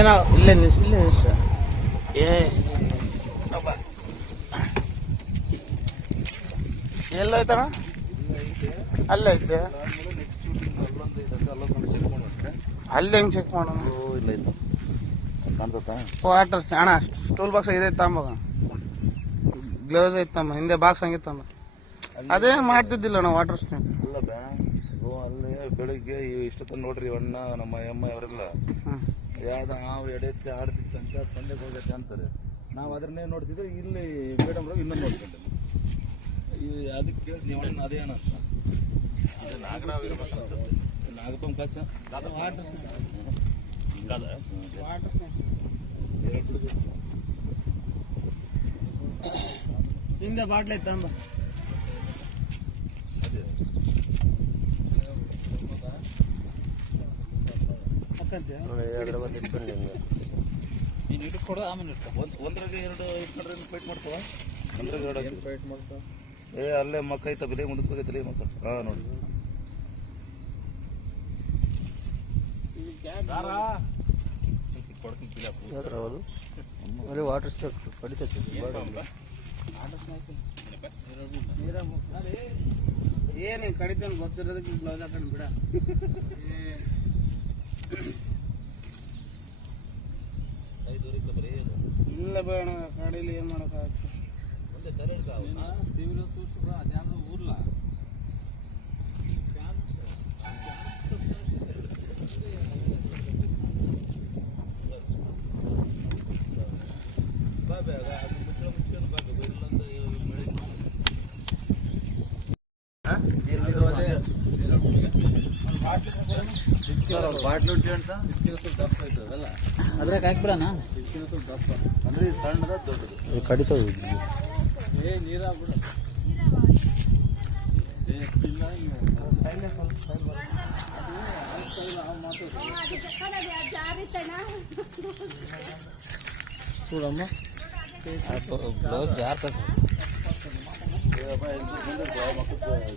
ಏನೋ ಇಲ್ಲೇ ನಿಲ್ಸಿ ಏ ಎಲ್ಲೈತಣ ಅಲ್ಲೈತೆ ಅಲ್ಲಿ ಹೆಂಗೆ ಚೆಕ್ ಮಾಡೋಣ ವಾಟರ್ ಅಣ್ಣ ಸ್ಟೂಲ್ ಬಾಕ್ಸ್ ಇದೆ ತಮ್ಮ ಗ್ಲೌಸ್ ಐತೆ ತಮ್ಮ ಹಿಂದೆ ಬಾಕ್ಸ್ ಹಂಗಿತ್ತಮ್ಮ ಅದೇ ಮಾಡ್ತಿದ್ದಿಲ್ಲ ನಾವು ವಾಟರ್ ಸ್ನೇಕ್ ಅಲ್ಲ ಅಲ್ಲಿ ಬೆಳಿಗ್ಗೆ ಇಷ್ಟೊತ್ತ ನೋಡ್ರಿ ಅಣ್ಣ ನಮ್ಮ ಅಮ್ಮ ಅವರೆಲ್ಲ ಯಾವ್ದು ಹಾವು ಎಡೆತ್ತೆ ಆಡ್ತಿತ್ತಂತ ತಂದೆಗೆ ಹೋಗತ್ತೆ ಅಂತಾರೆ. ನಾವು ಅದನ್ನೇ ನೋಡ್ತಿದ್ರೆ ಇಲ್ಲಿ ಮೇಡಮ್ ಇನ್ನೊಂದು ನೋಡ್ಕೊಂಡೆ ಅದಕ್ಕೆ ಕೇಳಿದ್ ನೀವು ಅಣ್ಣ ಅದೇನಂತ ನಾಗರಾವ್ ಇರ್ಬೇಕು ಅನ್ಸುತ್ತೆ. ನಾಗಪ್ಪನ ಕಾಸ ಹಿಂದೆ ಬಾಟ್ಲಿ ತಂಬ ಒಂದ್ರಾಗ ಎರಡು ಇಟ್ಕೊಂಡ್ರೆ ಫೈಟ್ ಮಾಡ್ತಾವ. ಒಂದ್ರಾಗ ಎರಡು ಫೈಟ್ ಮಾಡ್ತಾವ. ಅಲ್ಲೇ ಮಕ್ಕ ಐತ ಬೆಲೆ ಮುಂದಕ್ಕೆ ಹೋಗೈತಲ್ಲ ಮಕ್ಕ. ನೋಡಿ ವಾಟರ್ ಸ್ನೇಕ್ ಕಡಿತೈತಿ ಏನು ಕಡಿತಾನೆ ಗೊತ್ತಿರೋದಕ್ಕೆ ಗ್ಲೌಸ್ ಹಾಕೊಂಡು ಬಿಡ. ಇಲ್ಲ ಬೇಡ ಕಡೀಲಿ ಏನು ಮಾಡೋಕ್ಕಾಗುತ್ತೆ. ತೀವ್ರ ಸೂಕ್ಷ್ಮ ಅದ್ಯಾವ ಊರ್ಲ ಬಾಟ್ಲು ಉಂಟು ಅಂತ ಸ್ವಲ್ಪ ದಪ್ಪ ಆಯ್ತದಲ್ಲ ಅದ್ರಾಗ ಹಾಕ್ಬಿಡಣ. ಸ್ವಲ್ಪ ದಪ್ಪ ಅಂದ್ರೆ ಸಣ್ಣದ ದೊಡ್ಡದು ಕಡಿತಾವ ನೀರಾಗ್ಬಿಡ చూడమ్మా జాగ్రత్త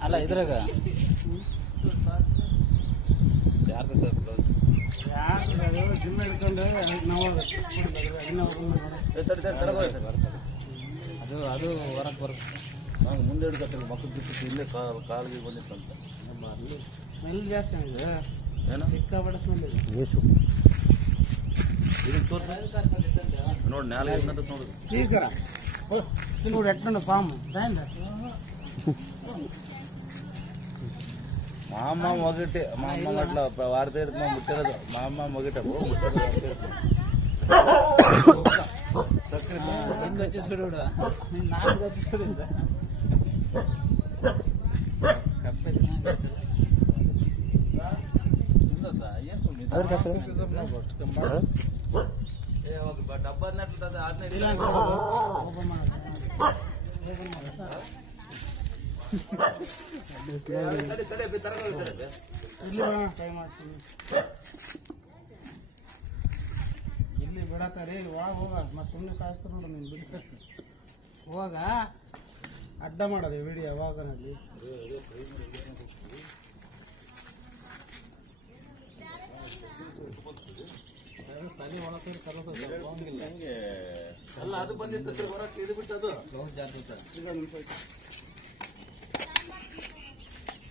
ಅಲ್ಲ ಇದ್ರಾಗ ಜಿಮ್ ಹಿಡ್ಕೊಂಡು ಅದು ಹೊರಗೆ ಬರುತ್ತೆ. ನಾನು ಮುಂದೆ ಹಿಡ್ಕೊತೀನಿ ಮಕ್ಕಳು ಬಿಟ್ಟು ಇಲ್ಲೇ ಕಾಲಿಗೆ ಬಂದಿತ್ತಂತ. ಸ್ಮೆಲ್ ಜಾಸ್ತಿ ಆಗಿದೆ ಏನೋ ಸಿಕ್ಕಾಪಟ್ಟೆ ಸ್ಮೆಲ್ ಇದೆ. ಇದಕ್ಕೆ ತೋರಿಸ ನೋಡಿ ನ್ಯಾಲ ಹೆಂಗಂತ ನೋಡು తీసుకురా చూడు ఎట్లుండు పాము మా అమ్మ మొగటి మా అమ్మ అట్లా వాడితే మా ముట్టలేదు మా అమ్మ మొగట ముట్టలేదు చూడు నాకు వచ్చి చూడు ಡಬ್ಬ ಇಲ್ಲಿ ಬಿಡತ್ತಾರೆ ಒಳಗೆ ಹೋಗ ಮತ್ತೆ ಸುಮ್ಮನೆ ಶಾಸ್ತ್ರ ನೋಡು ನೀನು ಬಿಡ್ಕಟ್ಟು ಹೋಗ ಅಡ್ಡ ಮಾಡೋದು ವಿಡಿಯೋ ಯಾವಾಗನಲ್ಲಿ ತಲೆ ಒಳಗೆ ಅಲ್ಲ ಅದು ಬಂದಿತ್ತು ಹೊರಕ್ಕೆ ಇದು ಬಿಟ್ಟು ಅದು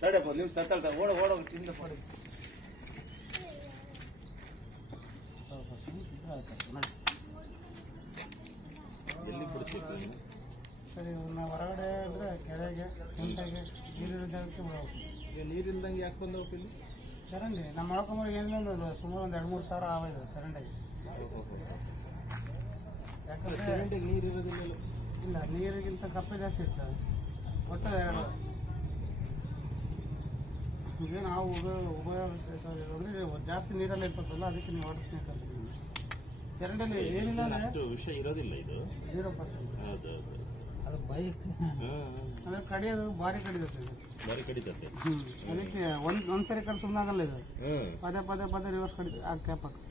ತಡೆಪ್ಪ ನೀವು ತಳ್ತಾ ಓಡ ತಿಂದ ಪಡಿ ಎಲ್ಲಿ ಬಿಡ್ತೀವಿ ಸರಿ ನಾವು ಹೊರಗಡೆ ಅಂದರೆ ಕೆರೆಗೆ ಕುಂಟೆಗೆ ನೀರಿನ ಜಾಗಕ್ಕೆ ಬಿಡಬೇಕು. ನೀರಿಲ್ದಂಗೆ ಯಾಕೆ ಬಂದವು ಇಲ್ಲಿ ಚರಂಡಿ ನಮ್ಮ ಮೊಳಕೊಂಬರಿಗೆ ಏನಿಲ್ಲ ಒಂದು ಸುಮಾರು ಒಂದು 2-3 ಸಾವಿರ ಆಗೋದು ಚರಂಡಿಗೆ. ಯಾಕಂದ್ರೆ ಚರಂಡಿಗೆ ನೀರು ಇರೋದಿಲ್ಲ. ಇಲ್ಲ ನೀರಿಗಿಂತ ಕಪ್ಪೆ ಜಾಸ್ತಿ ಇರ್ತದೆ ಒಟ್ಟು ಎರಡು ಈಗ ನಾವು ಉಪಯೋಗ ಜಾಸ್ತಿ ನೀರಲ್ಲಿ ಇರ್ತದಲ್ಲ ಅದಕ್ಕೆ ನೀವು ವಾಟರ್ ಸ್ನೇಕ್ ಅಂತ ಚರಂಡಿಯಲ್ಲಿ ಏನಿಲ್ಲ ಅಂದರೆ ವಿಷಯ ಇರೋದಿಲ್ಲ ಇದು 0%. ಅದು ಬೈಕ್ ಅಂದರೆ ಕಡಿಯೋದು ಭಾರಿ ಕಡಿಯುತ್ತೆ ಅದಕ್ಕೆ ಒಂದ್ಸರಿ ಕಡೆ ಸುಮ್ಮನೆ ಆಗಲ್ಲ ಇದು ಪದೇ ರಿವರ್ಸ್ ಕಡಿ ಆ ಕ್ಯಾಪ್ ಹಾಕಿ